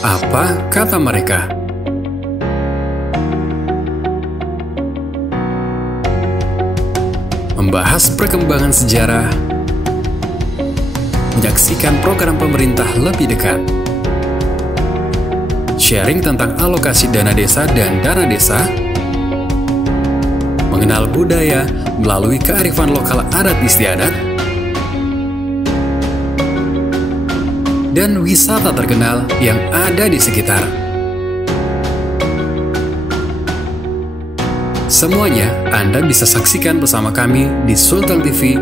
Apa kata mereka? Membahas perkembangan sejarah, menyaksikan program pemerintah lebih dekat, sharing tentang alokasi dana desa dan dana desa, mengenal budaya melalui kearifan lokal adat istiadat, dan wisata terkenal yang ada di sekitar. Semuanya Anda bisa saksikan bersama kami di Sultan TV,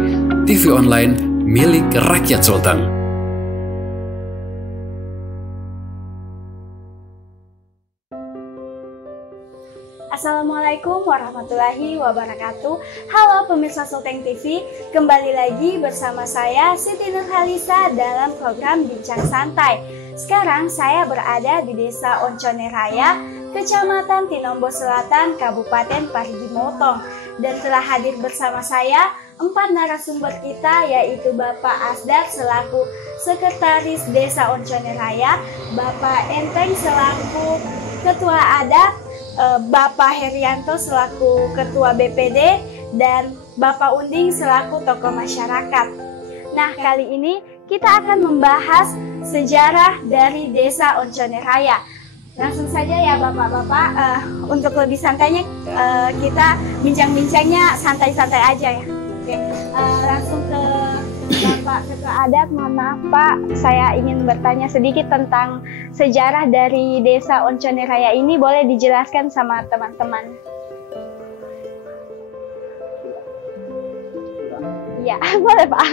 TV online milik rakyat Sultan. Assalamualaikum warahmatullahi wabarakatuh. Halo pemirsa Sultan TV, kembali lagi bersama saya Siti Nurhalisa dalam program Bincang Santai. Sekarang saya berada di Desa Oncone Raya, Kecamatan Tinombo Selatan, Kabupaten Parigi Motong, dan telah hadir bersama saya 4 narasumber kita, yaitu Bapak Asdar selaku Sekretaris Desa Oncone Raya, Bapak Enteng selaku Ketua Adat, Bapak Herianto selaku Ketua BPD, dan Bapak Unding selaku tokoh masyarakat. Nah, kali ini kita akan membahas sejarah dari Desa Oncone Raya. Langsung saja ya Bapak-bapak, untuk lebih santainya kita bincang-bincangnya santai-santai aja ya. Oke, langsung ke Bapak Ketua Adat. Mohon maaf Pak, saya ingin bertanya sedikit tentang sejarah dari Desa Oncone Raya ini, boleh dijelaskan sama teman-teman? Iya, boleh Pak.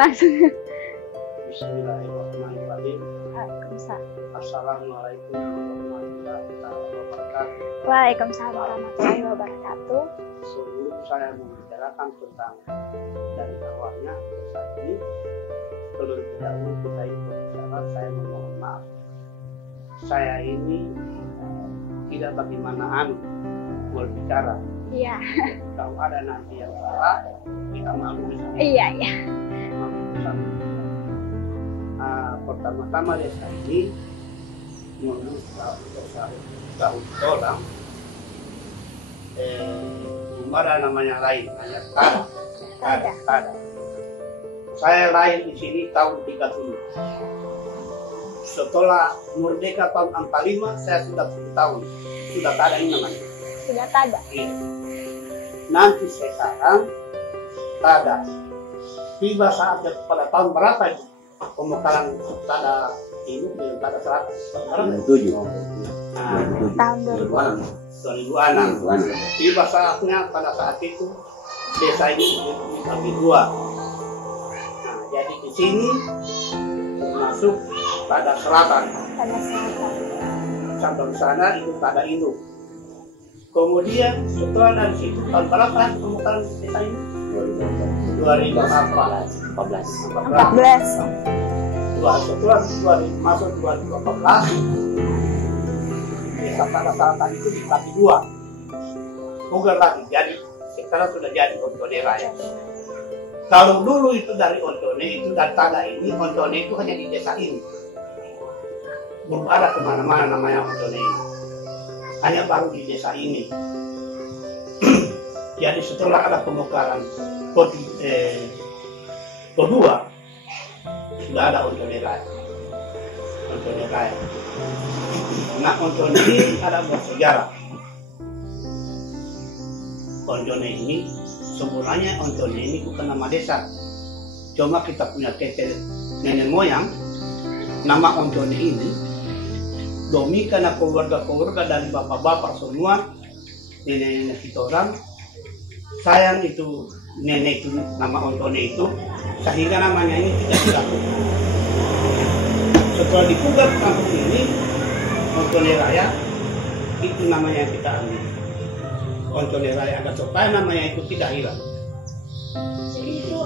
Langsung. Bismillahirrahmanirrahim. Assalamualaikum warahmatullahi wabarakatuh. Waalaikumsalam warahmatullahi wabarakatuh. Sebelum saya membicarakan tentang dari awalnya desa ini, terlebih dahulu kita berbicara, saya memohon maaf. Saya ini tidak bagaimana berbicara. Iya. Kalau ada nanti yang salah, kita maklumi. Iya. Pertama-tama desa ini menurut tahun orang ada namanya lain, hanya Tada. Saya lahir di sini tahun 30. Setelah merdeka tahun 45, saya sudah 7 tahun. Sudah Tada ini namanya. Sudah Tada. Iya. Nanti sekarang Tada. Tiba saatnya pada tahun berapa itu? Pemekaran Tada ini dengan Tada Selatan. 2007. Nah, Tahun 2006. Tiba saatnya pada saat itu desa ini dibagi 2. Nah, jadi di sini termasuk Tada Selatan. Tada Selatan. Sampai sana itu Tada Induk. Kemudian setelah dari situ tahun berapa pemekaran desa ini? 2014. Setelah masuk 2014, desa Tada Selatan itu dibagi 2. Bukan lagi, jadi sekarang sudah jadi Oncone Raya. Kalau dulu itu dari Oncone itu dan Tada ini, Oncone itu hanya di desa ini. Belum ada kemana-mana namanya Oncone ini. Hanya baru di desa ini. Jadi setelah ada pemekaran kedua, sudah ada Oncone Raya. Oncone Raya. Nah, Oncone ini ada bersejarah. Oncone ini sebenarnya Oncone ini bukan nama desa. Cuma kita punya tetel nenek moyang nama Oncone ini demi karena keluarga-keluarga dari bapak-bapak semua, nenek-nenek kita orang sayang itu nenek itu nama Oncone itu, sehingga namanya ini tidak dilakukan. Setelah dipugar kampung ini Oncone Raya, itu namanya yang kita ambil Oncone Raya, agar supaya namanya itu tidak hilang. Jadi itu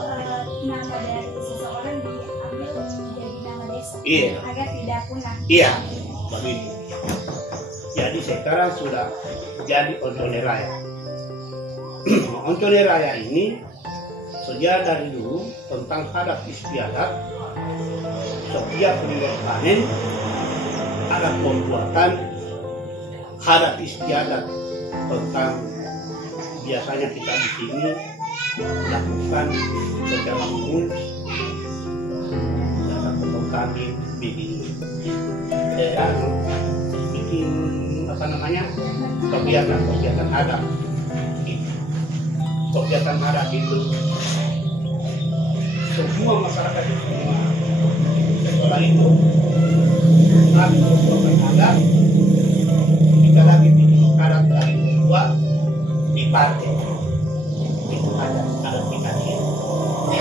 nama dari seseorang diambil menjadi nama desa. Iya. Agar tidak punah. Iya, begitu. Jadi sekarang sudah jadi Oncone Raya. Oncone Raya ini sejarah dari dulu tentang adat istiadat. Setiap penjual panen ada perbuatan adat istiadat tentang biasanya kita di sini lakukan secara umum dalam bentuk kami bikin kegiatan adat. Kegiatan adat itu semua masyarakat di semua sekolah itu kami berbuat adat. Kita lagi bikin adat dari kedua di pantai itu adat kita ini di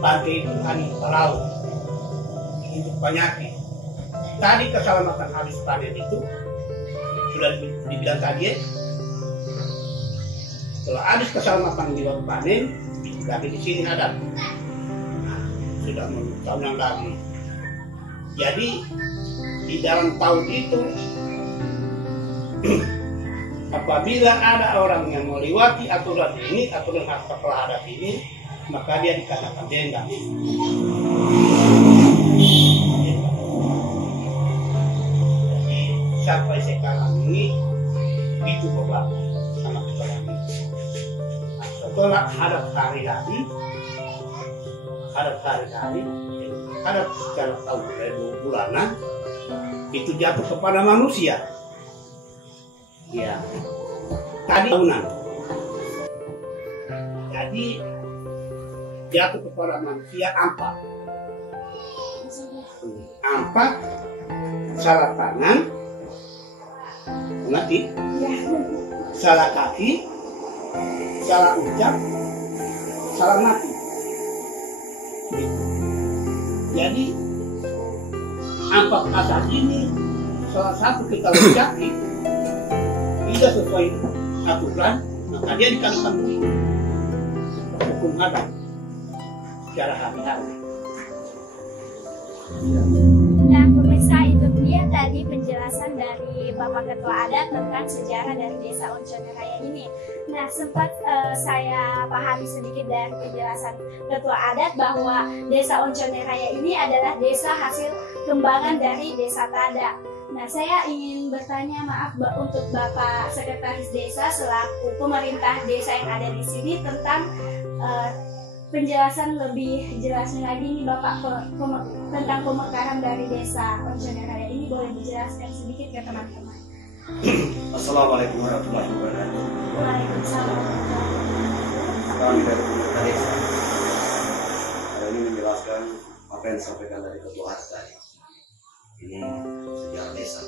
pantai itu kan laut itu penyakit. Tadi keselamatan habis panen itu sudah dibilang tadi ya. Setelah habis keselamatan di waktu panen, lagi di sini ada. Nah, sudah tahun yang lagi. Jadi di dalam tahun itu apabila ada orang yang melewati aturan ini, aturan kepala adat ini, maka dia dikatakan denda. Jadi sampai sekarang ini itu berlaku sama kepala ini. Nah, setelah adat hari-hari, adat secara tahun 2 bulanan itu jatuh kepada manusia. Ya, tadi tahunan. Jadi jatuh kepada manusia ampak, salah tangan, ngerti? Salah kaki, salah ucap, salah mati. Jadi ampak kasar ini salah satu kita ucapin tidak sesuai aturan, maka dia dikenakan hukum adat secara hari-hari. Nah, pemirsa, itu dia tadi penjelasan dari Bapak Ketua Adat tentang sejarah dari Desa Onconiraya ini. Nah, sempat saya pahami sedikit dari penjelasan Ketua Adat bahwa Desa Onconiraya ini adalah desa hasil kembangan dari Desa Tada. Nah, saya ingin bertanya, maaf untuk Bapak Sekretaris Desa selaku pemerintah desa yang ada di sini tentang penjelasan lebih jelasnya lagi nih Bapak tentang pemekaran dari Desa Onconiraya ini, boleh dijelaskan sedikit ke teman-teman? Assalamualaikum warahmatullahi wabarakatuh. Waalaikumsalam. Kami dari pemerintah desa hari ini menjelaskan apa yang disampaikan dari Ketua Adat tadi. Ini sejarah desa.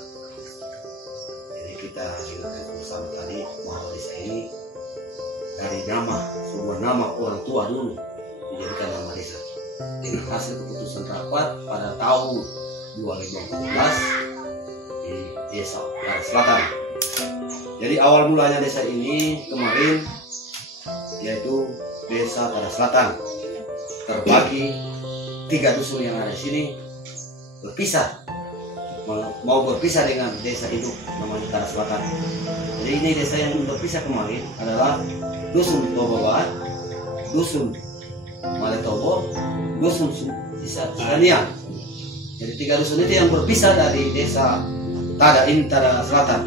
Jadi kita ingatkan bersama tadi bahwa desa ini dari sebuah nama orang tua dulu dijadikan nama desa. Dengan hasil keputusan rapat pada tahun 2014 di Desa Tada Selatan. Jadi awal mulanya desa ini kemarin yaitu Desa Tada Selatan terbagi 3 dusun yang ada di sini berpisah. Mau berpisah dengan desa induk namanya Tada Selatan. Jadi ini desa yang berpisah kemarin adalah Dusun Tobabat, Dusun Maletobo, Dusun Sisania. Jadi 3 dusun itu yang berpisah dari desa Tada Selatan.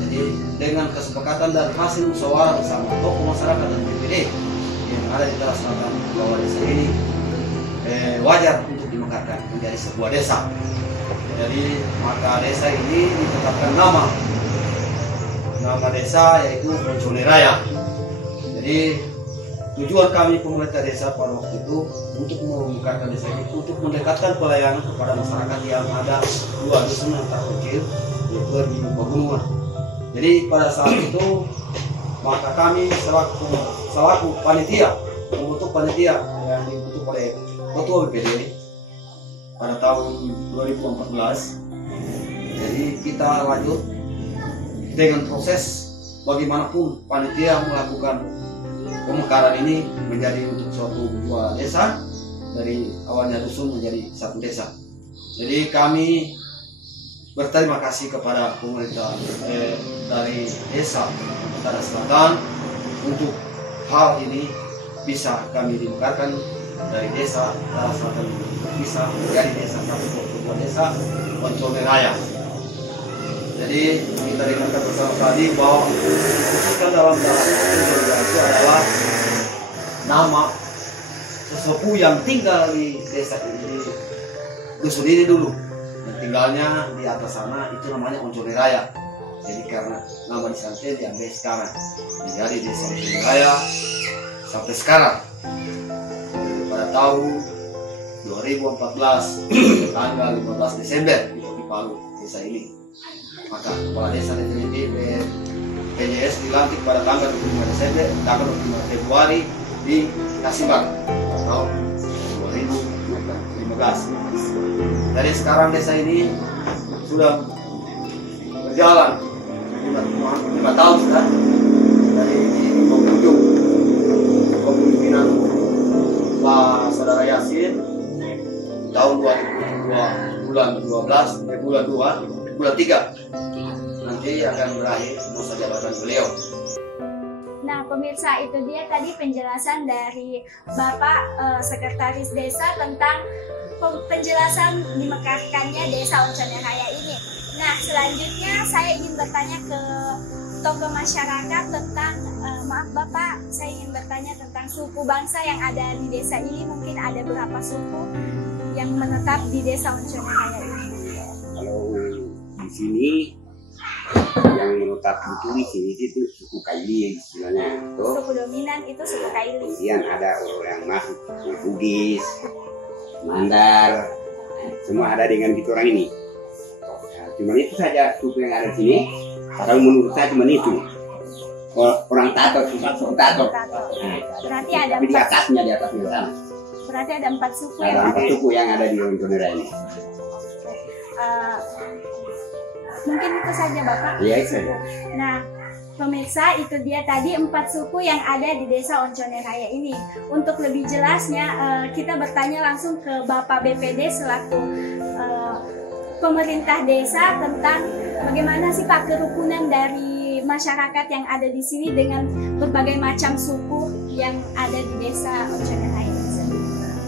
Jadi dengan kesepakatan dan hasil musyawarah bersama tokoh masyarakat dan DPD yang ada di Tada Selatan bahwa desa ini wajar untuk dimekarkan menjadi sebuah desa. Jadi maka desa ini ditetapkan nama desa yaitu Onconiraya. Jadi tujuan kami pemerintah desa pada waktu itu untuk memekarkan desa ini untuk mendekatkan pelayanan kepada masyarakat yang ada 2 dusun yang terpencil yaitu di pegunungan. Jadi pada saat itu maka kami selaku panitia membentuk panitia yang dibentuk oleh Ketua BPD pada tahun 2014. Jadi kita lanjut dengan proses bagaimanapun panitia melakukan pemekaran ini menjadi untuk suatu buah desa, dari awalnya dusun menjadi satu desa. Jadi kami berterima kasih kepada pemerintah dari Desa Tada Selatan untuk hal ini bisa kami dimekarkan dari Desa Tada Selatan bisa menjadi desa satu Ketua Desa Onconeraya. Jadi kita dengarkan bersama tadi bahwa jika dalam bahasa Indonesia itu adalah nama sesepuh yang tinggal di desa ini, di dusun ini dulu. Dan tinggalnya di atas sana itu namanya Onconeraya. Jadi karena nama di sana diambil sekarang menjadi Desa Onconeraya sampai sekarang. Pada tahun 2014 tanggal 15 Desember di Kota Palu desa ini. Maka kepala desa definitif PJS dilantik pada tanggal 25 Desember, tanggal 25 Februari di Kasimbang tahun 2015. Dari sekarang desa ini sudah berjalan 5 tahun sudah dari pengunjung kepemimpinan Pak Saudara Yasin tahun 2002 bulan 3 nanti akan berakhir masa jabatan beliau. Nah, pemirsa, itu dia tadi penjelasan dari Bapak Sekretaris Desa tentang penjelasan dimekarkannya Desa Onconeraya ini. Nah, selanjutnya saya ingin bertanya ke tokoh masyarakat tentang, maaf Bapak, saya ingin bertanya tentang suku bangsa yang ada di desa ini. Mungkin ada berapa suku yang menetap di Desa Onconeraya ini? Kalau di sini yang menetap di sini itu suku Kaili istilahnya. Suku dominan itu suku Kaili. Kemudian ada orang yang masuk suku Bugis, Mandar, semua ada dengan kita orang ini. Nah, cuma itu saja suku yang ada di sini. Kalau menurut saya cuma itu. Orang Tato, suku Tato. Nah, berarti ada di atasnya sana. Berarti ada 4 suku ada yang 4 suku yang ada di Onconeraya ini. Mungkin itu saja Bapak. Iya, itu saja. Nah, pemirsa, itu dia tadi 4 suku yang ada di Desa Onconeraya ini. Untuk lebih jelasnya, kita bertanya langsung ke Bapak BPD selaku pemerintah desa tentang bagaimana sih Pak kerukunan dari masyarakat yang ada di sini dengan berbagai macam suku yang ada di Desa Onconeraya ini.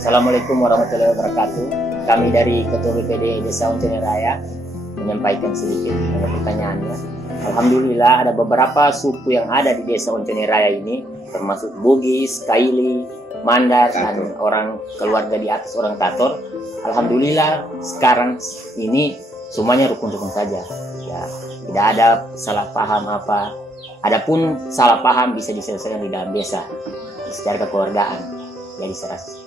Assalamualaikum warahmatullahi wabarakatuh. Kami dari Ketua BPD Desa Onconeraya menyampaikan sedikit pertanyaannya. Alhamdulillah ada beberapa suku yang ada di Desa Onconeraya ini, termasuk Bugis, Kaili, Mandar, dan orang keluarga di atas orang Tator. Alhamdulillah sekarang ini semuanya rukun-rukun saja. Ya, tidak ada salah paham apa. Adapun salah paham bisa diselesaikan di dalam desa secara kekeluargaan. Jadi serasi.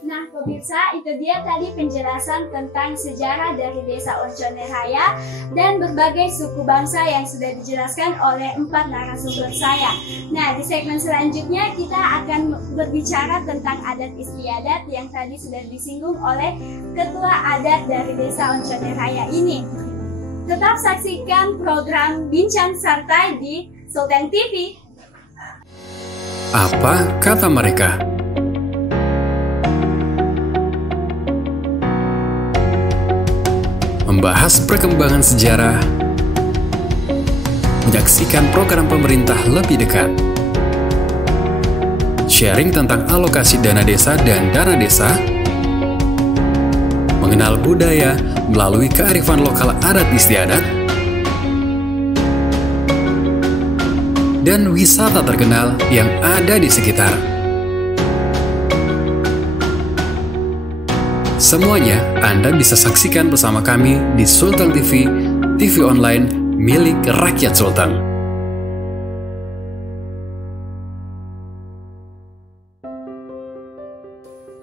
Nah, pemirsa, itu dia tadi penjelasan tentang sejarah dari Desa Onconeraya dan berbagai suku bangsa yang sudah dijelaskan oleh 4 narasumber saya. Nah, di segmen selanjutnya kita akan berbicara tentang adat istiadat yang tadi sudah disinggung oleh Ketua Adat dari Desa Onconeraya ini. Tetap saksikan program Bincang Santai di Sultan TV. Apa kata mereka? Membahas perkembangan sejarah, menyaksikan program pemerintah lebih dekat, sharing tentang alokasi dana desa dan dana desa, mengenal budaya melalui kearifan lokal adat istiadat, dan wisata terkenal yang ada di sekitar. Semuanya Anda bisa saksikan bersama kami di Sultan TV, TV online milik rakyat Sultan.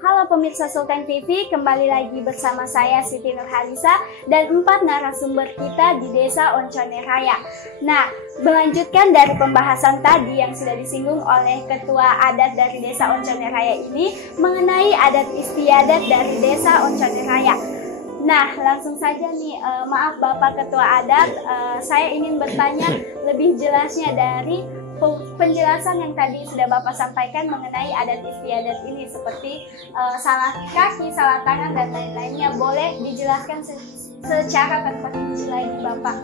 Halo pemirsa Sultan TV, kembali lagi bersama saya Siti Nurhalisa dan 4 narasumber kita di Desa Onconeraya. Nah, melanjutkan dari pembahasan tadi yang sudah disinggung oleh Ketua Adat dari Desa Onconeraya ini mengenai adat istiadat dari Desa Onconeraya. Nah, langsung saja nih, maaf Bapak Ketua Adat, saya ingin bertanya lebih jelasnya dari penjelasan yang tadi sudah Bapak sampaikan mengenai adat istiadat ini seperti salah kaki, salah tangan, dan lain-lainnya. Boleh dijelaskan secara terperinci lagi Bapak?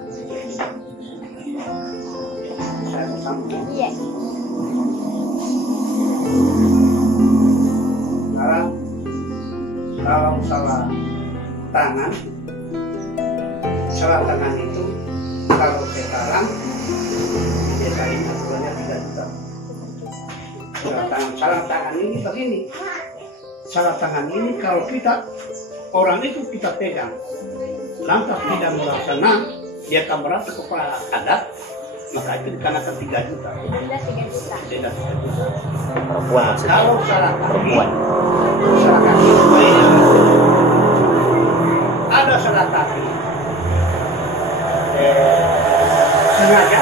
Iya. Sekarang kalau salah tangan itu kalau sekarang di desa ini aturannya 3 juta. Salah tangan ini begini. Salah tangan ini kalau kita orang itu kita pegang, lantas tidak merasa senang, dia akan merasa kepala adat, maka itu dikenakan 3 juta. Denda 3 juta. Denda 3 juta. Perempuan maksudnya. Kalau salah kaki, Perempuan. ada salah kaki sengaja,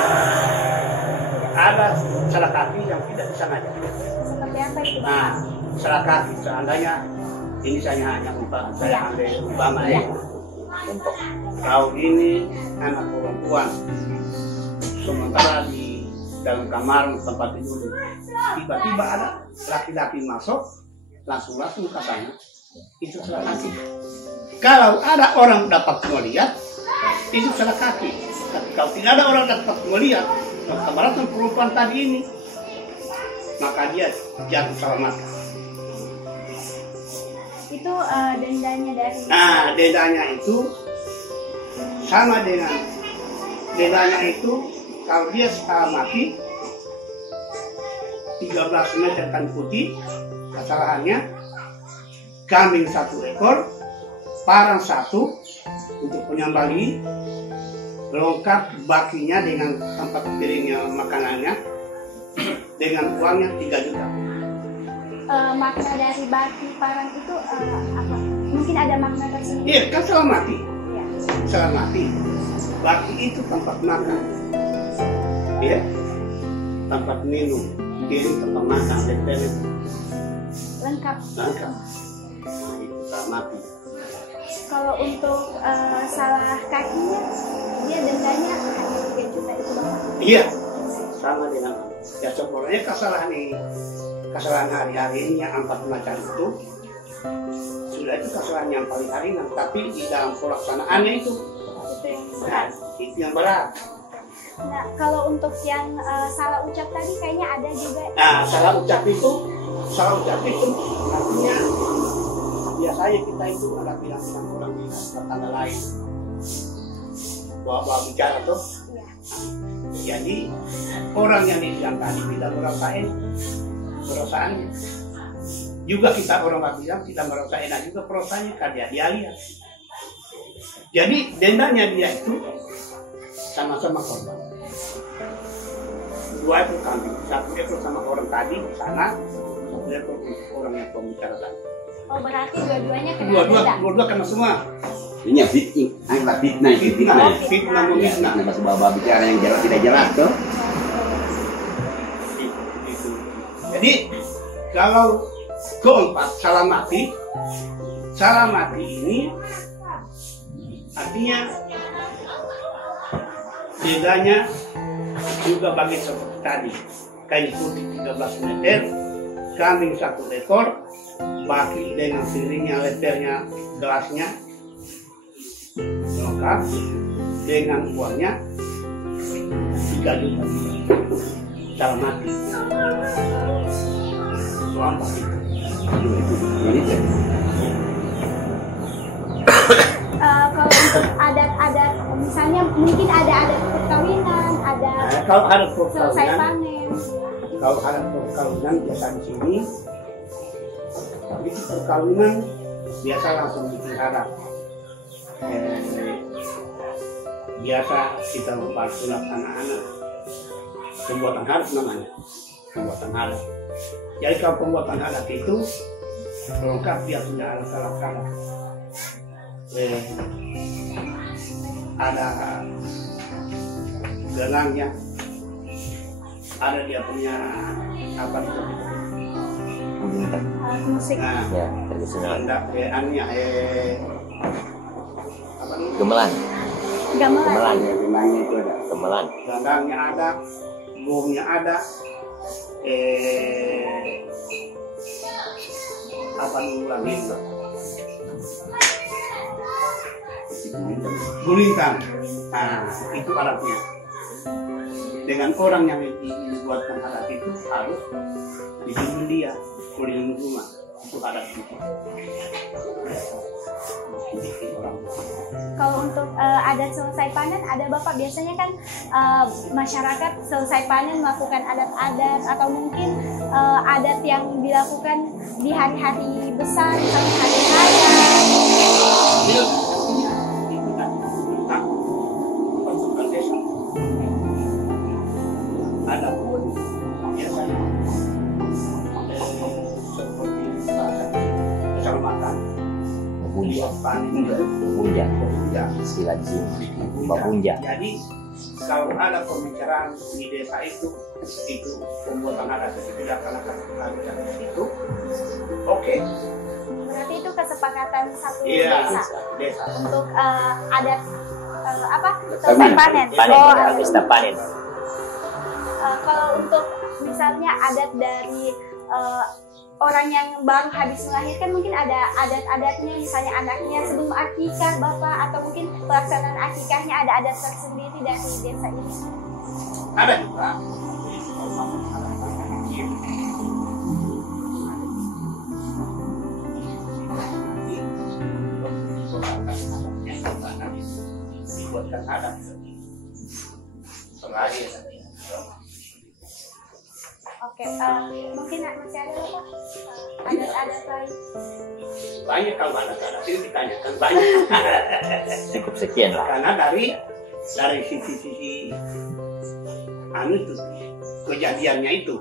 ada salah kaki yang tidak disengaja. Seperti apa itu? Nah, salah kaki seandainya ini saya hanya saya ambil umpama ya. Untuk kau ini anak perempuan, sementara di dalam kamar tempat tidur tiba-tiba ada laki-laki masuk, langsung katanya itu salah kaki. Kalau ada orang dapat melihat, itu salah kaki. Tapi kalau tidak ada orang dapat melihat, kamar perempuan tadi ini, maka dia jatuh salah mata. Itu dendanya dari. Nah, dendanya itu sama dengan dendanya itu kalau dia salah mati 13 meter kan putih, kesalahannya kambing 1 ekor, parang 1 untuk penyembali, lengkap bakinya dengan tempat piringnya makanannya, dengan uangnya 3 juta. Makna dari baki parang itu apa? Mungkin ada makna tersendiri. Iya, kan salah mati. Iya. Salah mati. Baki itu tempat makan. Iya. Tempat minum, piring tempat makan, letter itu. Lengkap. Lengkap. Nah, itu salah mati. Kalau untuk salah kakinya, dia dendanya hanya 3 juta itu doang. Iya. Sama dengan ya sebenarnya kesalahan hari-hari ini yang 4 macam itu sudah itu kesalahan yang paling ringan, tapi di dalam pelaksanaannya itu yang berat. Itu yang berat. Nah, kalau untuk yang salah ucap tadi kayaknya ada juga. Nah, salah ucap itu artinya biasanya kita itu ada bilang orang di tetangga lain bawa bicara tuh. Iya. Jadi orang yang dibilang tadi tidak merasain perasaannya. Juga kita orang bilang kita merasain juga perasaannya karena dia lihat. Jadi dendanya dia itu sama-sama korban. 2 ekor kambing, 1 ekor sama orang tadi di sana, 1 ekor orang yang pembicara tadi. Oh, berarti dua-duanya kena denda. Dua-dua kena semua. Ini fitnah. Fitnah memfitnah. Nah, sebab bicara yang jelas tidak jelas tuh. Jadi kalau keempat salah mati ini artinya bedanya juga bagi seperti tadi, kain putih 13 meter, kambing 1 ekor, baki dengan piringnya, letternya, gelasnya lengkap dengan uangnya 3 juta. Salah mati. Soal kalau untuk adat-adat, misalnya mungkin ada adat perkawinan, ada kalau ada selesai perkawinan, panen. kalau ada perkawinan biasa di sini, itu perkawinan biasa langsung dipelihara. Biasa kita membantu anak-anak. Pembuatan adat namanya, pembuatan adat. Jadi kalau pembuatan adat itu lengkap dia punya alat-alat. Ada gelangnya, ada dia punya apa itu? Musik. Nah, Ya, tradisional. ada anunya apa namanya? Gamelan. Gamelan. Memangnya itu ada. Gamelan. Gelangnya ada, gongnya ada, apa lagi itu? Gulintang. Nah, itu alatnya. Dengan orang yang dibuatkan alat itu harus dibimbing dia keliling rumah. itu adat kita. Kalau untuk adat selesai panen, ada Bapak biasanya kan masyarakat selesai panen melakukan adat-adat atau mungkin adat yang dilakukan di hari-hari besar, misalnya hari raya. Itu kan tentang pasukan desa. Ada pun biasanya seperti kecamatan. Babunja, istilah di sini. Babunja. Jadi kalau ada pembicaraan di desa itu pembuatan adat itu dilaksanakan itu, oke. Berarti itu kesepakatan satu Iya, desa untuk adat selesai Panen. panen. Panen, Oh, ya, pesta panen. kalau untuk misalnya adat dari orang yang baru habis melahirkan, mungkin ada adat-adatnya, misalnya anaknya sebelum akikah Bapak, atau mungkin pelaksanaan akikahnya ada adat tersendiri dari desa ini. Ada juga. Dibuatkan adat selain Oke, mungkin masih ada Bapak adat-adat lain. banyak. Kalau adat-adat itu ditanyakan banyak. Cukup sekian lah. Karena dari sisi itu kejadiannya itu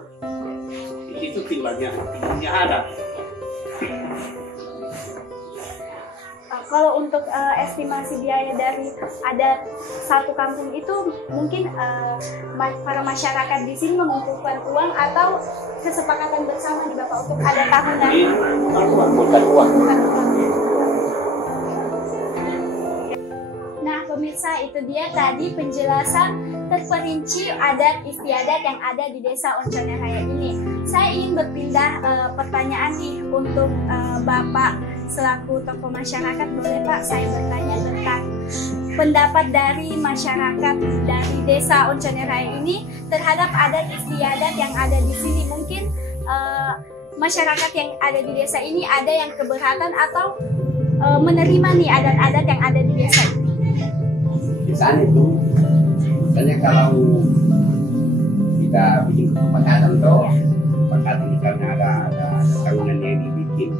di situ timbulnya adat. Kalau untuk estimasi biaya dari adat satu kampung itu, mungkin para masyarakat di sini mengumpulkan uang atau kesepakatan bersama di Bapak untuk ada tahunan. Bukan uang. Nah, pemirsa, itu dia tadi penjelasan terperinci adat istiadat yang ada di Desa Onconenraya ini. Saya ingin berpindah pertanyaan nih untuk Bapak selaku tokoh masyarakat. Boleh Pak, saya bertanya tentang pendapat dari masyarakat dari Desa Onconenraya ini terhadap adat istiadat yang ada di sini. Mungkin masyarakat yang ada di desa ini ada yang keberatan atau menerima nih adat-adat yang ada di desa ini. Di sana itu, misalnya kalau kita bikin kesepakatan tuh, kesepakatan misalnya ada tahunan yang dibikin,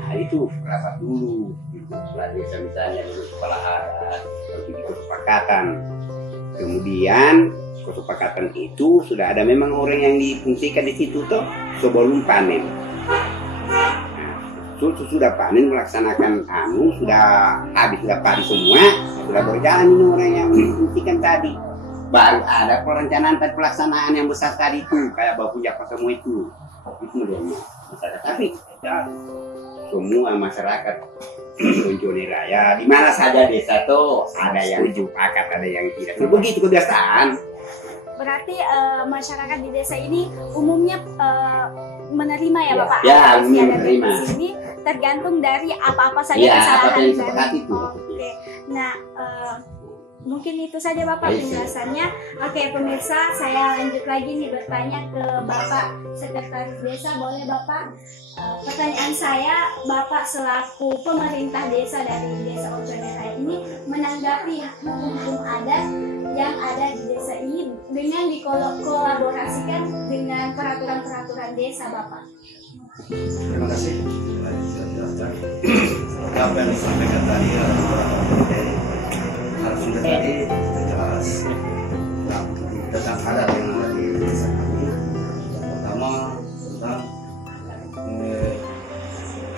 nah itu rapat dulu, kepala desa misalnya dulu kepala adat, lalu bikin kesepakatan. Kemudian kesepakatan itu sudah ada memang orang yang difungsikan di situ tuh sebelum panen. Sudah panen melaksanakan sudah habis, sudah padi semua, sudah berjalan ini orang yang difungsikan tadi. Baru ada perencanaan dan pelaksanaan yang besar tadi itu, kayak baku japa semua itu modelnya. Tapi ya, semua masyarakat Onconenraya di mana saja desa tuh ada yang sepakat, ada yang tidak. Begitu kebiasaan. Berarti masyarakat di desa ini umumnya menerima ya Bapak? Ya, adat umumnya istiadat menerima. di sini tergantung dari apa-apa saja Ya, kesalahan apa yang dari disepakati itu. Oke. Nah, mungkin itu saja Bapak penjelasannya. Oke, pemirsa, saya lanjut lagi nih bertanya ke Bapak Sekretaris Desa. Boleh Bapak? Pertanyaan saya, Bapak selaku pemerintah desa dari Desa Onconenraya ini menanggapi hukum adat yang ada di desa ini dengan dikolaborasikan dengan peraturan-peraturan desa, Bapak. Terima kasih. Apa yang disampaikan tadi harus sudah tadi jelas tentang adat yang ada di desa kami. Yang pertama tentang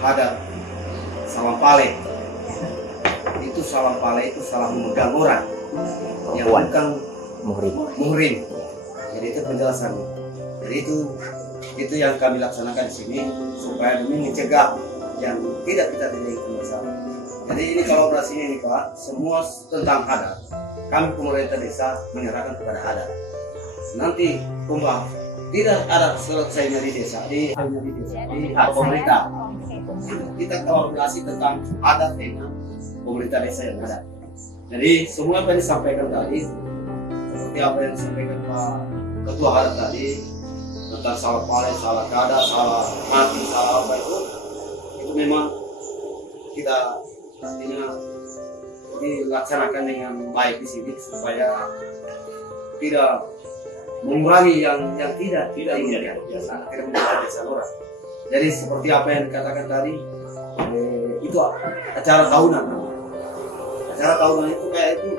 adat salam pale. Itu salam pale itu salah memegang orang yang bukan muhrim. Jadi itu penjelasannya. Jadi itu yang kami laksanakan di sini supaya demi mencegah yang tidak kita terjadi masalah. Jadi ini kolaborasinya ini Pak, semua tentang adat. Kami pemerintah desa menyerahkan kepada adat. Nanti tidak ada selesainya di desa, di pemerintah. Kita kolaborasi tentang adat dengan pemerintah desa yang ada. Jadi semua apa yang disampaikan tadi, seperti apa yang disampaikan Pak Ketua Adat tadi, tentang salah panen, salah kada, salah mati, salah apa itu memang kita artinya dilaksanakan dengan baik di sini supaya tidak mengurangi yang tidak menjadi biasa, tidak menjadi biasa orang. Jadi seperti apa yang dikatakan tadi, itu acara tahunan. Acara tahunan itu kayak itu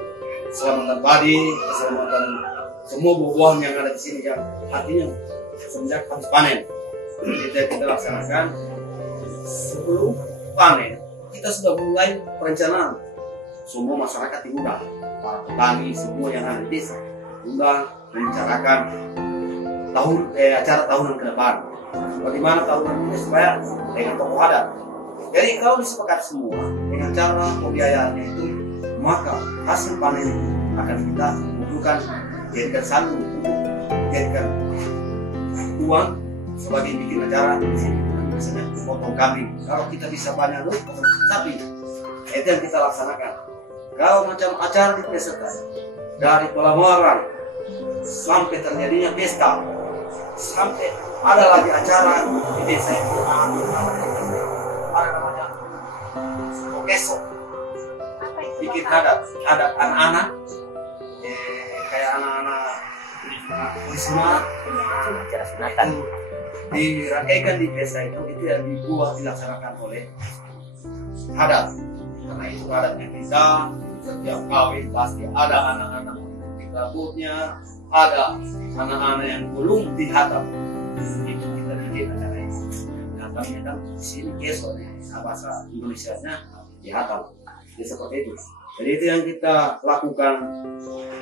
keselamatan padi, keselamatan semua buah-buahan yang ada di sini yang artinya semenjak habis panen. Kita laksanakan sebelum panen kita sudah mulai perencanaan. Semua masyarakat diundang, para petani semua yang ada di desa diundang membicarakan acara tahunan ke depan. Bagaimana tahunan ini supaya dengan tokoh adat. Jadi kalau disepakati semua dengan cara pembiayaannya itu, maka hasil panen akan kita butuhkan jadikan satu untuk jadikan uang sebagai bikin acara di sini. Misalnya potong kambing. Kalau kita bisa banyak potong sapi, itu yang kita laksanakan. Kalau macam acara di pesta dari pelamuran sampai terjadinya pesta, sampai ada lagi acara di desa itu ada namanya Kesok. Bikin adat anak-anak kayak anak-anak Wisma Acara sunatan dirangkaikan di desa itu yang dibuat dilaksanakan oleh adat. Karena itu adatnya kita setiap kawin pasti ada anak-anak di rambutnya, ada anak-anak yang belum dihatam. Itu kita bikin acara itu. Nah, kami kan di sini Kesok bahasa Indonesianya dihatam. Jadi seperti itu. Jadi itu yang kita lakukan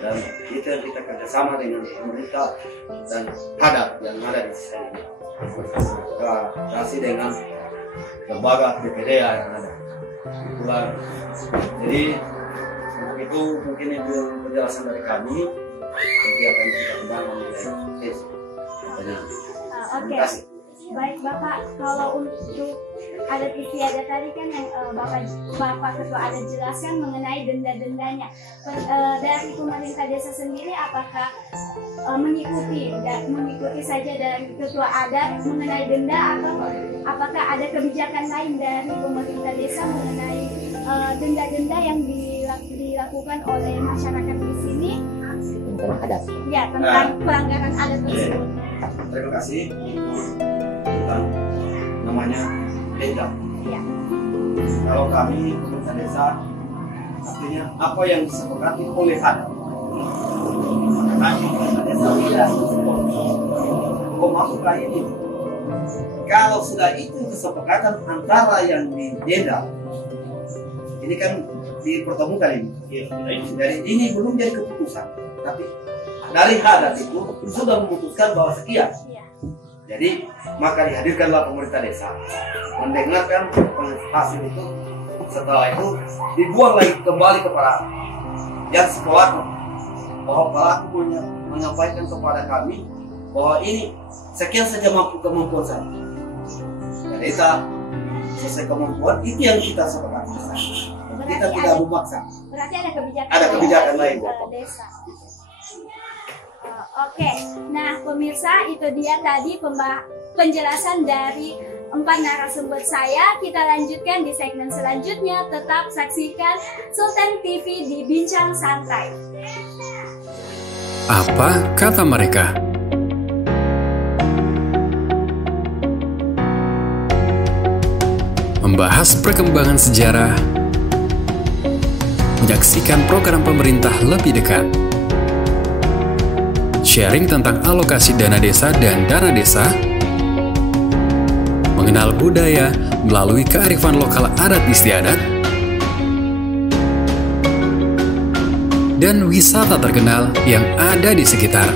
dan itu yang kita kerjasama dengan pemerintah dan adat yang ada di sini. Kita kasih dengan lembaga BPD yang ada. Itulah. Jadi untuk itu mungkin itu penjelasan dari kami. Nanti akan kita kembangkan mengenai itu. Terima kasih. Baik Bapak, kalau untuk adat istiadat tadi kan yang Bapak Ketua Adat jelaskan mengenai denda-dendanya. Dari pemerintah desa sendiri apakah mengikuti saja dari Ketua Adat mengenai denda atau apakah ada kebijakan lain dari pemerintah desa mengenai denda-denda yang dilakukan oleh masyarakat di sini? tentang adat. Ya, tentang pelanggaran adat tersebut. Terima kasih. Tentang namanya denda. Ya. Kalau kami pemerintah desa, artinya apa yang disepakati oleh adat. Maka kami pemerintah desa tidak memasukkan ini. Kalau sudah itu kesepakatan antara yang didenda, ini kan dipertemukan ini. Dari ini belum jadi keputusan, tapi dari adat itu sudah memutuskan bahwa sekian. Jadi maka dihadirkanlah pemerintah desa mendengarkan hasil itu. Setelah itu dibuang lagi kembali kepada yang pelaku, bahwa pelaku menyampaikan kepada kami bahwa ini sekian saja kemampuan saya. Jadi kita sesuai kemampuan itu yang kita sepakati. Kita tidak memaksa. Berarti ada kebijakan. Ada kebijakan lain. Desa. Oke, nah pemirsa itu dia tadi penjelasan dari 4 narasumber saya. Kita lanjutkan di segmen selanjutnya. Tetap saksikan Sultan TV di Bincang Santai. Apa kata mereka? Membahas perkembangan sejarah, menyaksikan program pemerintah lebih dekat, sharing tentang alokasi dana desa dan dana desa, mengenal budaya melalui kearifan lokal adat istiadat, dan wisata terkenal yang ada di sekitar.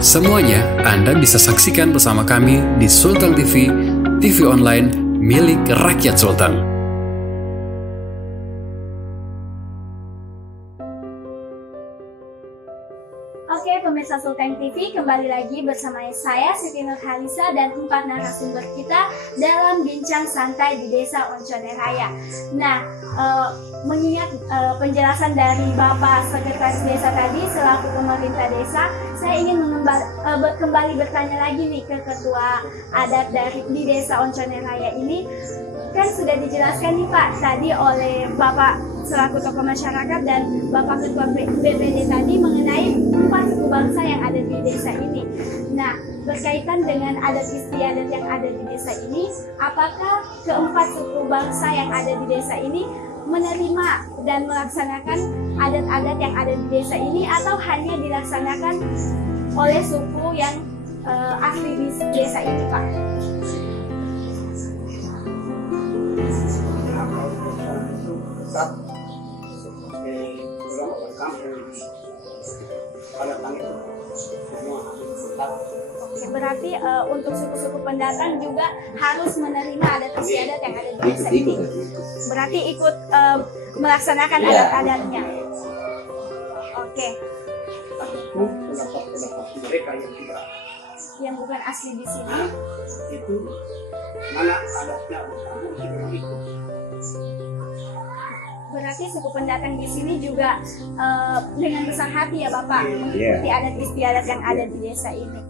Semuanya Anda bisa saksikan bersama kami di Sultan TV, TV online milik rakyat Sultan. Oke pemirsa Sultan TV, kembali lagi bersama saya Siti Nurhalisa dan 4 narasumber kita dalam bincang santai di Desa Onconeraya. Nah, mengingat penjelasan dari Bapak Sekretaris Desa tadi selaku pemerintah desa, saya ingin kembali bertanya lagi nih ke Ketua Adat di Desa Onconeraya ini. Kan sudah dijelaskan nih Pak tadi oleh Bapak selaku tokoh masyarakat dan Bapak Ketua BPD tadi mengenai 4 suku bangsa yang ada di desa ini. Nah, berkaitan dengan adat istiadat yang ada di desa ini, apakah keempat suku bangsa yang ada di desa ini menerima dan melaksanakan adat-adat yang ada di desa ini atau hanya dilaksanakan oleh suku yang asli di desa ini, Pak? Oke, berarti untuk suku-suku pendatang juga harus menerima adat istiadat yang ada di desa ini. Berarti ikut melaksanakan adat-adatnya. Oke. Mereka yang tidak, yang bukan asli di sini. itu mana adatnya kita ikut. Berarti suku pendatang di sini juga dengan besar hati ya Bapak mengikuti adat istiadat yang ada di desa ini.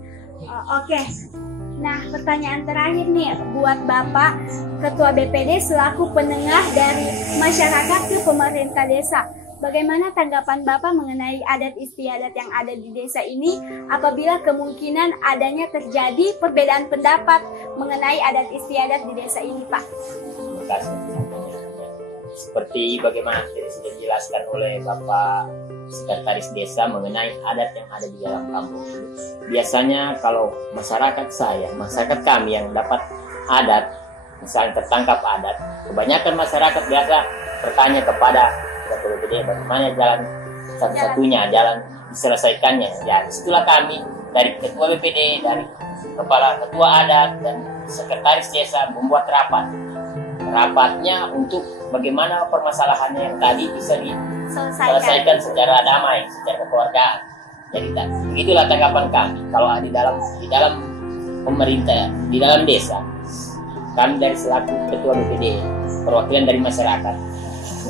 Oke. Nah, pertanyaan terakhir nih buat Bapak Ketua BPD selaku penengah dari masyarakat ke pemerintah desa. Bagaimana tanggapan Bapak mengenai adat istiadat yang ada di desa ini apabila kemungkinan adanya terjadi perbedaan pendapat mengenai adat istiadat di desa ini, Pak? Terima kasih. Seperti bagaimana tadi sudah dijelaskan oleh Bapak Sekretaris Desa mengenai adat yang ada di dalam kampung. Biasanya kalau masyarakat kami yang dapat adat, misalnya tertangkap adat, kebanyakan masyarakat biasa bertanya kepada Ketua BPD bagaimana jalan satu-satunya jalan diselesaikannya. Ya, disitulah kami dari Ketua BPD, dari Kepala Ketua Adat dan Sekretaris Desa membuat rapat. Rapatnya untuk bagaimana permasalahannya yang tadi bisa diselesaikan secara damai, secara kekeluargaan. Jadi begitulah tanggapan kami. Kalau di dalam pemerintah, di dalam desa, kami dari selaku Ketua BPD, perwakilan dari masyarakat,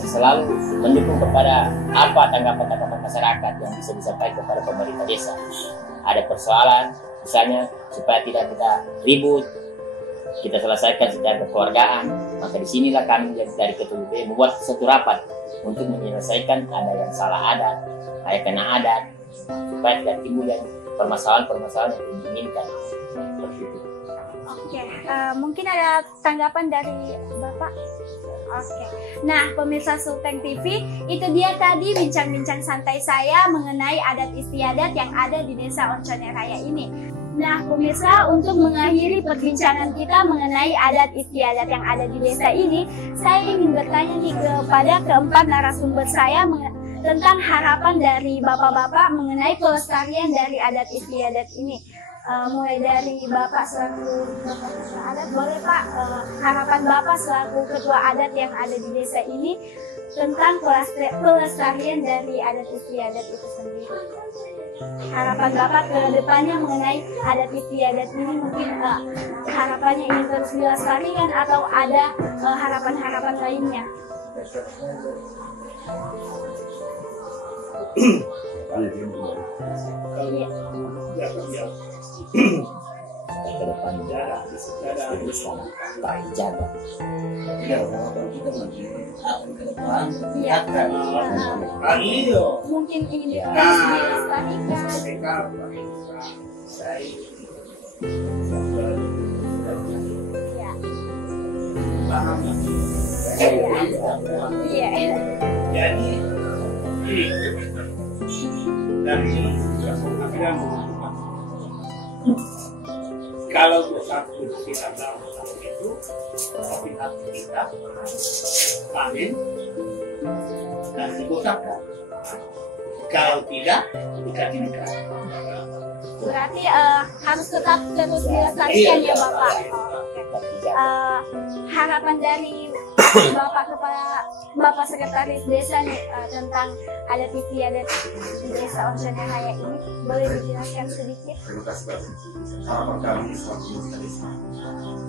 selalu mendukung kepada apa tanggapan masyarakat yang bisa disampaikan kepada pemerintah desa. Ada persoalan, misalnya supaya tidak kita ribut, kita selesaikan secara kekeluargaan, maka disinilah kami dari Ketua BPD membuat satu rapat untuk menyelesaikan ada yang salah adat, ada kena adat, supaya tidak timbul yang permasalahan-permasalahan yang diinginkan. Oke, mungkin ada tanggapan dari Bapak? Oke, nah pemirsa Sultan TV, itu dia tadi bincang-bincang santai saya mengenai adat istiadat yang ada di Desa Onconeraya ini. Nah pemirsa, untuk mengakhiri perbincangan kita mengenai adat istiadat yang ada di desa ini, saya ingin bertanya nih kepada keempat narasumber saya tentang harapan dari bapak-bapak mengenai pelestarian dari adat istiadat ini. Mulai dari Bapak selaku Ketua Adat, boleh Pak harapan Bapak selaku Ketua Adat yang ada di desa ini tentang pelestarian dari adat istiadat itu sendiri. Harapan Bapak ke depannya mengenai adat istiadat ini, mungkin harapannya ingin terus dilestarikan atau ada harapan-harapan lainnya? Ke depan bisa terjaga. Mungkin ingin dilestarikan. Iya. Jadi dari sini akhirnya kalau satu kita dalam itu, tapi hati kita panen dan digosokkan. Kalau tidak, dikasih nikah. Berarti harus tetap terus dilestarikan ya Bapak. Oke. tetap dijaga. Harapan dari Bapak Sekretaris Desa nih, tentang adat istiadat di Desa Onconenraya ini, boleh dijelaskan sedikit? Terima kasih Pak. Harapan kami selaku pemerintah desa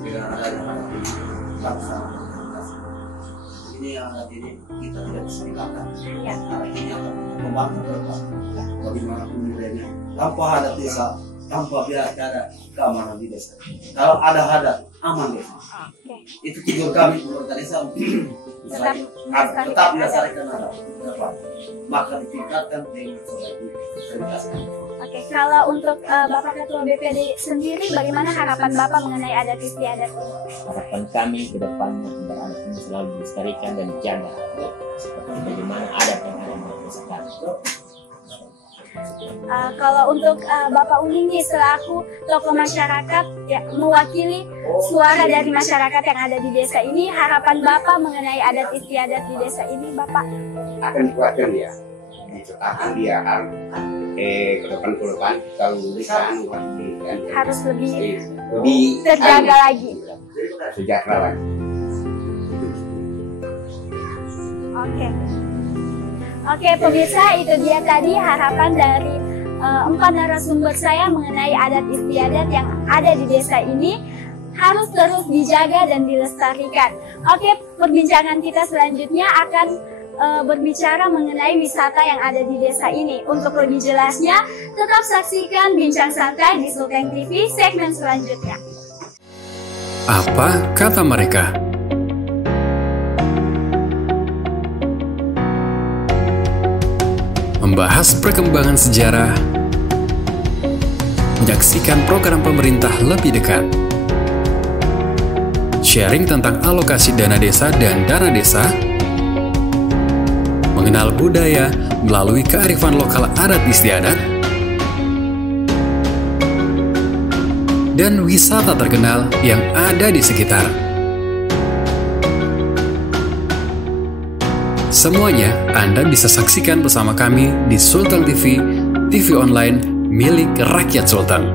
dengan adanya adat ini bangsa ini yang adat ini kita tidak bisa hilangkan. Ya. Adat ini akan membangun ke depan. Bagaimanapun nilainya. Tanpa adat desa, tanpa biar ada keamanan di desa. Kalau ada adat, aman desa. Oke. Itu tujuan kami pemerintah desa tetap melestarikan adat ke depan. Maka ditingkatkan dengan soliditas. Oke, kalau untuk Bapak Ketua BPD sendiri, bagaimana harapan Bapak mengenai adat istiadat ini? Harapan kami ke depannya agar adat ini selalu dilestarikan dan dijaga seperti bagaimana adat yang ada di desa kami. Kalau untuk Bapak Uning nih, selaku tokoh masyarakat ya, mewakili suara dari masyarakat yang ada di desa ini, harapan Bapak mengenai adat istiadat di desa ini, Bapak? Akan dikuatkan ya, ditetapkan dia harus ke depan kalau bisa Harus lebih lebih terjaga lagi. sejahtera lagi. Oke, pemirsa, itu dia tadi harapan dari 4 narasumber saya mengenai adat istiadat yang ada di desa ini harus terus dijaga dan dilestarikan. Oke, perbincangan kita selanjutnya akan berbicara mengenai wisata yang ada di desa ini. Untuk lebih jelasnya, tetap saksikan Bincang Santai di Sulteng TV segmen selanjutnya. Apa kata mereka? Membahas perkembangan sejarah, menyaksikan program pemerintah lebih dekat, sharing tentang alokasi dana desa dan dana desa, mengenal budaya melalui kearifan lokal adat istiadat, dan wisata terkenal yang ada di sekitar. Semuanya Anda bisa saksikan bersama kami di Sulteng TV, TV online milik rakyat Sulteng.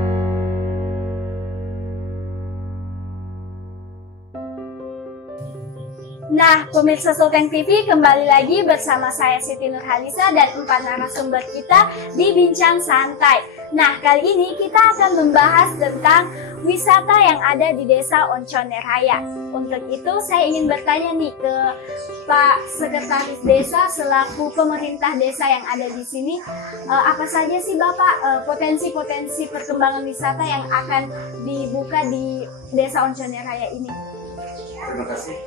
Nah, pemirsa Sulteng TV, kembali lagi bersama saya Siti Nurhalisa dan 4 narasumber kita di Bincang Santai. Nah, kali ini kita akan membahas tentang wisata yang ada di Desa Onconenraya. Untuk itu, saya ingin bertanya nih ke Pak Sekretaris Desa selaku pemerintah desa yang ada di sini, apa saja sih Bapak potensi-potensi perkembangan wisata yang akan dibuka di Desa Onconenraya ini? Terima kasih.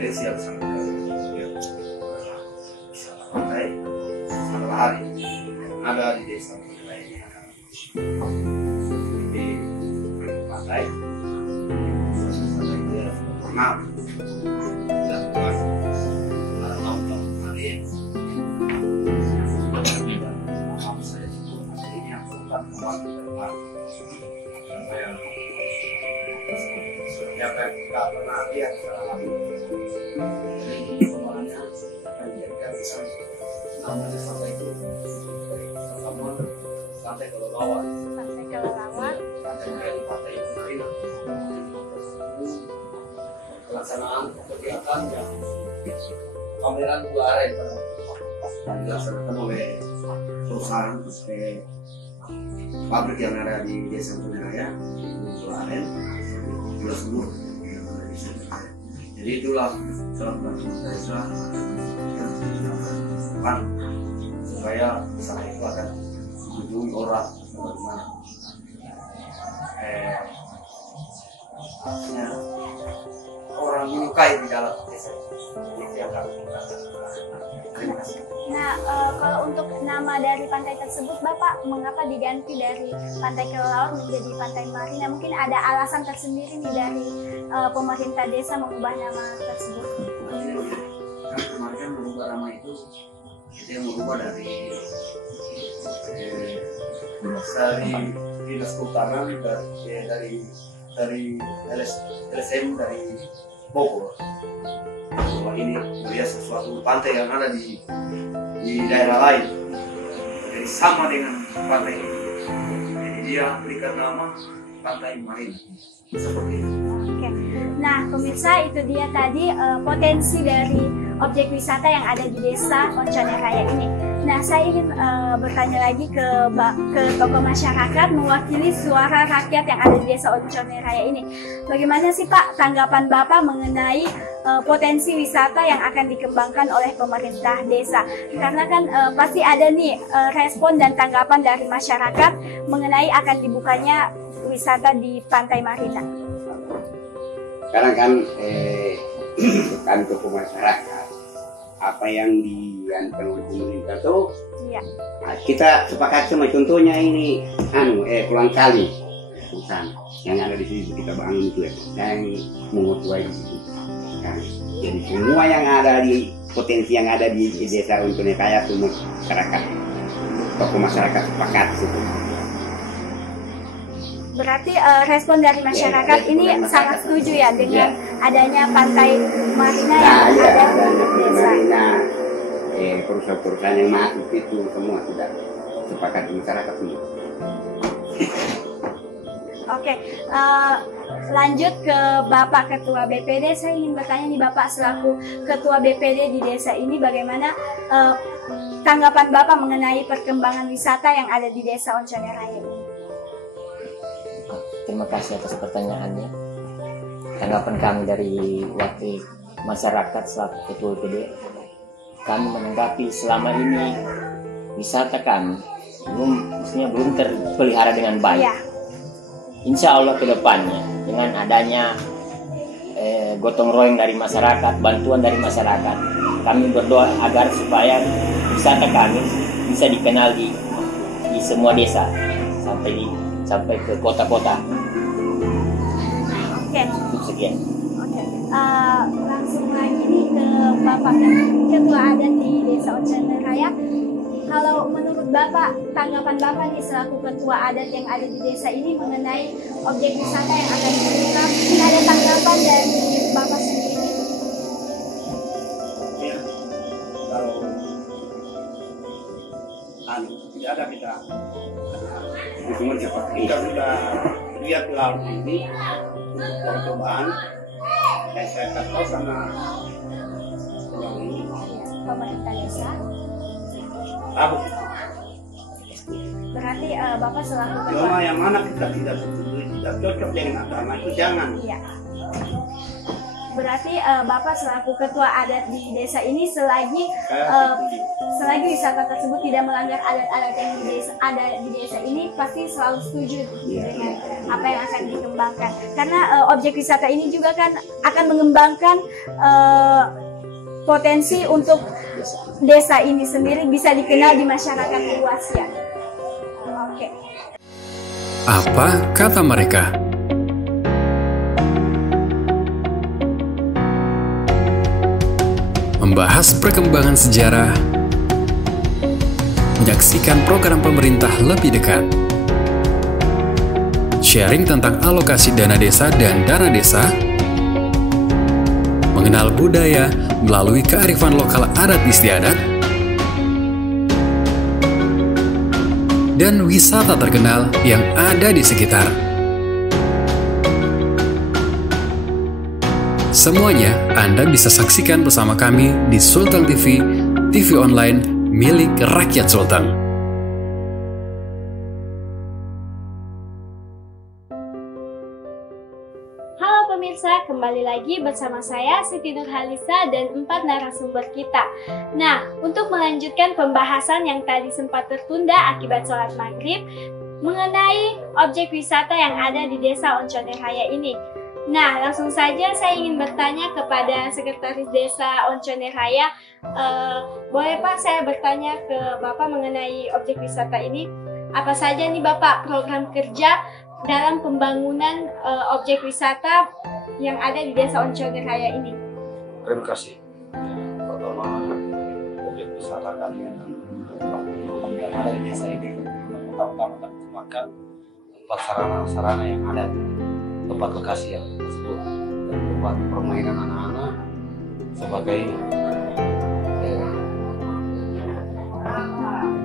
Desa yang sangat pantai, malam hari ada di desa lainnya di pantai, pernah dilakukan pada tahun-tahun kemarin. Saya ini yang bukan kembali ke depan. Yang tidak pernah lihat secara kemarinnya akan dijadikan namanya sampai itu pertama sampai kelelawar sampai dari pantai Marina pelaksanaan kegiatan yang pameran gula aren dilaksanakan oleh perusahaan pabrik yang ada di Desa Onconenraya gula aren gula semur. Jadi itulah salah satu desa yang dilakukan supaya wisata itu akan mengunjungi orang bagaimana artinya orang menyukai di dalam desa itu yang kami lakukan. Terima kasih. Nah, kalau untuk nama dari pantai tersebut, Bapak mengapa diganti dari Pantai Kelelawar menjadi Pantai Marina? Mungkin ada alasan tersendiri nih dari pemerintah desa mengubah nama tersebut. Kan kemarin kan merubah nama itu yang merubah dari dinas kehutanan dari LSM dari Bogor. Bahwa ini melihat sesuatu pantai yang ada di daerah lain, jadi sama dengan pantai ini. dia berikan nama Pantai Marina. Seperti itu. Oke. Nah, pemirsa, itu dia tadi potensi dari objek wisata yang ada di Desa Oncone Raya ini. Nah, saya ingin bertanya lagi ke tokoh masyarakat mewakili suara rakyat yang ada di Desa Oncone Raya ini. Bagaimana sih Pak tanggapan Bapak mengenai potensi wisata yang akan dikembangkan oleh pemerintah desa? Karena kan pasti ada nih respon dan tanggapan dari masyarakat mengenai akan dibukanya wisata di Pantai Marina. Sekarang kan kami ke masyarakat apa yang diantar oleh pemerintah itu Iya. kita sepakat sama contohnya ini pulang kali hutan yang ada di situ kita bangun itu ya yang mengutuai di situ. Nah, jadi semua yang ada di potensi yang ada di Desa Oncone Raya semua masyarakat tokoh masyarakat sepakat itu. Berarti respon dari masyarakat ini sangat setuju ya dengan adanya Pantai Marina yang ada di desa. Perusahaan-perusahaan yang masuk itu semua sudah sepakat di masyarakat semua. Oke, lanjut ke Bapak Ketua BPD. Saya ingin bertanya nih Bapak selaku Ketua BPD di desa ini, bagaimana tanggapan Bapak mengenai perkembangan wisata yang ada di Desa Oncone Raya ini? Terima kasih atas pertanyaannya. Tanggapan kami dari wakil masyarakat selaku Ketua BPD, kami menanggapi selama ini wisata kami belum terpelihara dengan baik. Ya. Insya Allah ke depannya dengan adanya gotong royong dari masyarakat, bantuan dari masyarakat, kami berdoa agar supaya wisata kami bisa dikenal di semua desa sampai ke kota-kota. Oke. Sekian. Oke. Langsung lagi nih ke Bapak Ketua Adat di Desa Oncone Raya. Kalau menurut Bapak, tanggapan Bapak nih selaku Ketua Adat yang ada di desa ini mengenai objek wisata yang akan dibuka, ada tanggapan dari Bapak sendiri? Ya, kalau tidak ada kita sudah lihat laut ini untuk percobaan saya tahu sama orang ini Pemerintah desa. tahu Berarti Bapak selaku Ketua. cuma yang mana kita tidak setuju tidak cocok dengan agama itu jangan. Iya. Berarti Bapak selaku Ketua Adat di desa ini selagi wisata tersebut tidak melanggar adat-adat yang ada di desa ini pasti selalu setuju dengan apa yang akan dikembangkan. Karena objek wisata ini juga kan akan mengembangkan potensi untuk desa ini sendiri bisa dikenal di masyarakat luas ya. Oke. Apa kata mereka? Membahas perkembangan sejarah, menyaksikan program pemerintah lebih dekat, sharing tentang alokasi dana desa dan dana desa, mengenal budaya melalui kearifan lokal adat istiadat, dan wisata terkenal yang ada di sekitar. Semuanya Anda bisa saksikan bersama kami di Sultan TV, TV online milik rakyat Sultan. Halo pemirsa, kembali lagi bersama saya Siti Nurhalisa dan 4 narasumber kita. Nah, untuk melanjutkan pembahasan yang tadi sempat tertunda akibat sholat maghrib mengenai objek wisata yang ada di Desa Oncone Raya ini. Nah, langsung saja saya ingin bertanya kepada Sekretaris Desa Oncone Raya. Boleh Pak saya bertanya ke Bapak mengenai objek wisata ini? Apa saja nih Bapak program kerja dalam pembangunan objek wisata yang ada di Desa Oncone Raya ini? Terima kasih. Pertama, objek wisata kami yang ada di desa ini utama kami kembangkan tempat sarana-sarana yang ada di tempat lokasi yang tersebut dan tempat permainan anak-anak sebagai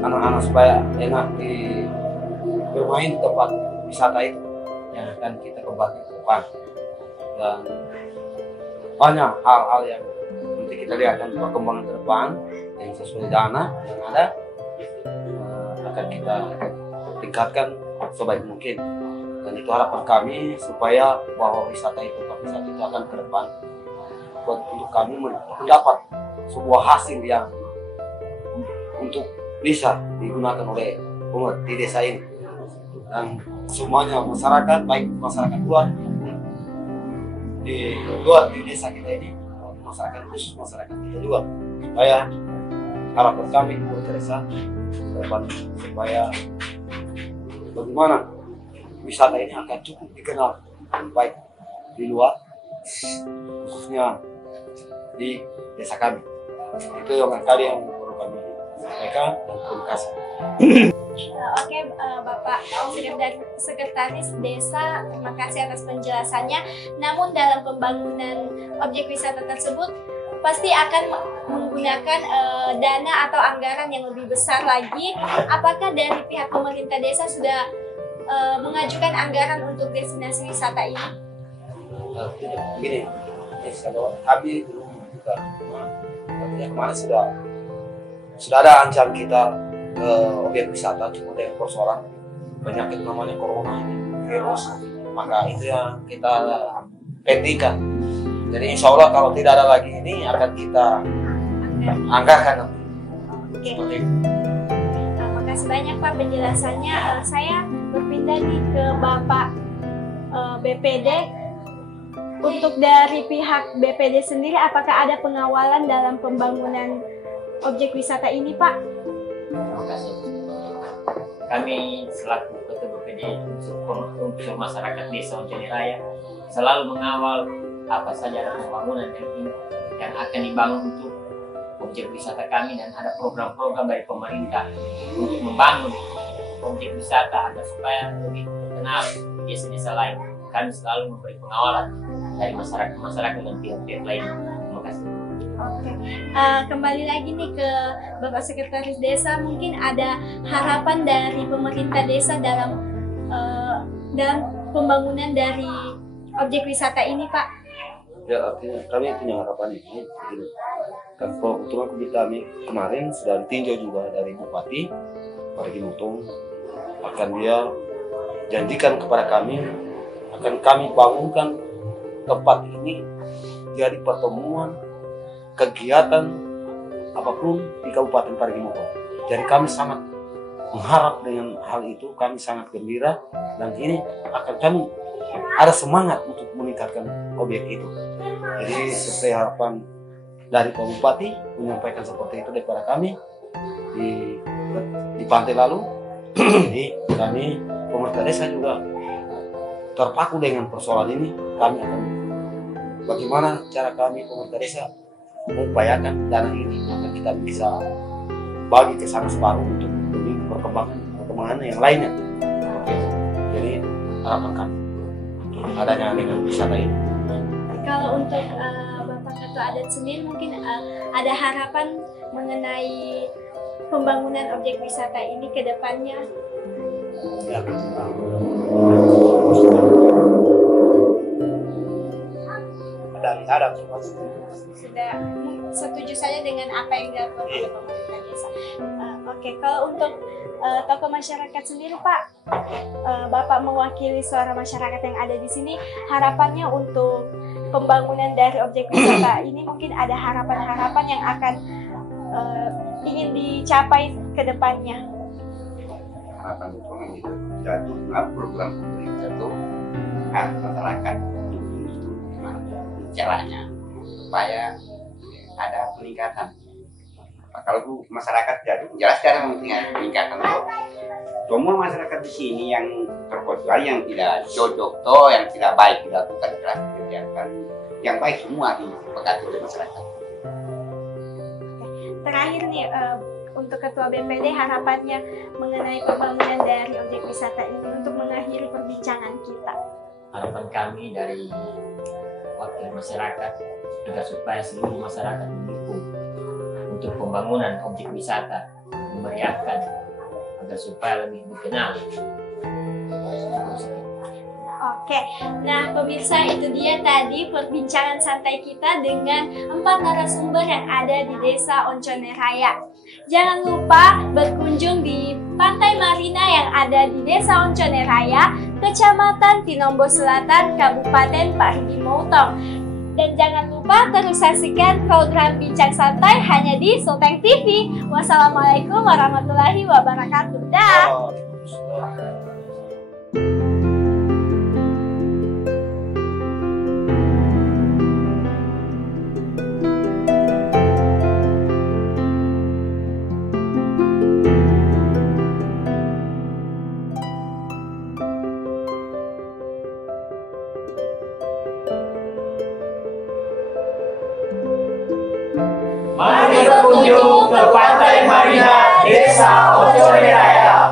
anak-anak supaya enak bermain di tempat wisata itu yang akan kita kembangkan ke depan. Dan banyak hal-hal yang nanti kita lihat dan perkembangan ke depan yang sesuai dana yang ada akan kita tingkatkan sebaik mungkin. Dan itu harapan kami supaya bahwa wisata itu akan ke depan untuk kami mendapat sebuah hasil yang untuk bisa digunakan oleh umat di desa ini, dan semuanya masyarakat, baik masyarakat luar di desa kita ini, masyarakat khusus masyarakat kita juga, supaya harapan kami Bu Teresa ke depan supaya bagaimana wisata ini akan cukup dikenal baik di luar, khususnya di desa kami. Itu yang kali yang perlu kami sampaikan, dan terima kasih. Oke, Bapak Sekretaris Desa, terima kasih atas penjelasannya. Namun dalam pembangunan objek wisata tersebut pasti akan menggunakan dana atau anggaran yang lebih besar lagi. Apakah dari pihak pemerintah desa sudah mengajukan anggaran untuk destinasi wisata ini? Begini, kalau kami belum juga, kemarin sudah ada ancam kita ke objek wisata, cuma dengan persoalan penyakit namanya corona ini, virus, maka itu yang kita pentingkan. Jadi insya Allah kalau tidak ada lagi ini akan kita anggarkan. Oke. Terima kasih banyak Pak penjelasannya. Saya berpindah nih ke Bapak BPD. Untuk dari pihak BPD sendiri, apakah ada pengawalan dalam pembangunan objek wisata ini, Pak? Terima kasih. Kami selaku Ketua BPD unsur masyarakat Desa Oncone Raya selalu mengawal apa saja ada pembangunan yang akan dibangun untuk objek wisata kami, dan ada program-program dari pemerintah untuk membangun objek wisata agar supaya lebih terkenal di desa-desa lain. Kami selalu memberi pengawalan dari masyarakat dan pihak-pihak lain. Terima kasih. Oke. Kembali lagi nih ke Bapak Sekretaris Desa, mungkin ada harapan dari pemerintah desa dalam pembangunan dari objek wisata ini, Pak? Ya, artinya kami punya harapan ini begini. Kebetulan kami kemarin sudah ditinjau juga dari Bupati Parigi Mutong, akan dia janjikan kepada kami akan kami bangunkan tempat ini jadi pertemuan kegiatan apapun di Kabupaten Parigi Mutong. Jadi kami sangat mengharap dengan hal itu, kami sangat gembira, dan ini akan kami ada semangat untuk meningkatkan objek itu. Jadi sesuai harapan dari Pak Bupati menyampaikan seperti itu kepada kami di pantai lalu. Jadi kami pemerintah desa juga terpaku dengan persoalan ini. Kami akan bagaimana cara kami pemerintah desa mengupayakan dana ini agar kita bisa bagi ke sana separuh untuk demi perkembangan yang lainnya. Jadi harapan kami adanya dengan wisata ini. Kalau untuk Bapak Ketua Adat sendiri, mungkin ada harapan mengenai pembangunan objek wisata ini ke depannya? Ya, ada sudah setuju saja dengan apa yang dilakukan oleh pemerintah desa. Oke, kalau untuk tokoh masyarakat sendiri, Pak, Bapak mewakili suara masyarakat yang ada di sini, harapannya untuk pembangunan dari objek wisata ini mungkin ada harapan-harapan yang akan ingin dicapai ke depannya. Harapan itu jatuh program pemerintah itu masyarakat caranya supaya ada peningkatan. Kalau masyarakat jatuh jelas cara peningkatan itu. Semua masyarakat di sini yang terkecuali yang tidak cocok toh, yang tidak baik dilakukan keras dikerjakan, yang baik semua dipegang oleh masyarakat. Terakhir nih untuk Ketua BPD, harapannya mengenai pembangunan dari objek wisata ini untuk mengakhiri perbincangan kita. Harapan kami dari wakil masyarakat agar supaya seluruh masyarakat mendukung untuk pembangunan objek wisata, memeriahkan agar supaya lebih dikenal Oke, nah pemirsa, itu dia tadi perbincangan santai kita dengan 4 narasumber yang ada di Desa Onconeraya. Jangan lupa berkunjung di Pantai Marina yang ada di Desa Onconeraya, Kecamatan Tinombo Selatan, Kabupaten Parigi Motong. Dan jangan lupa terus saksikan program Bincang Santai hanya di Sulteng TV. Wassalamualaikum warahmatullahi wabarakatuh. Dah. Mari berkunjung ke Pantai Marina Desa Onconeraya.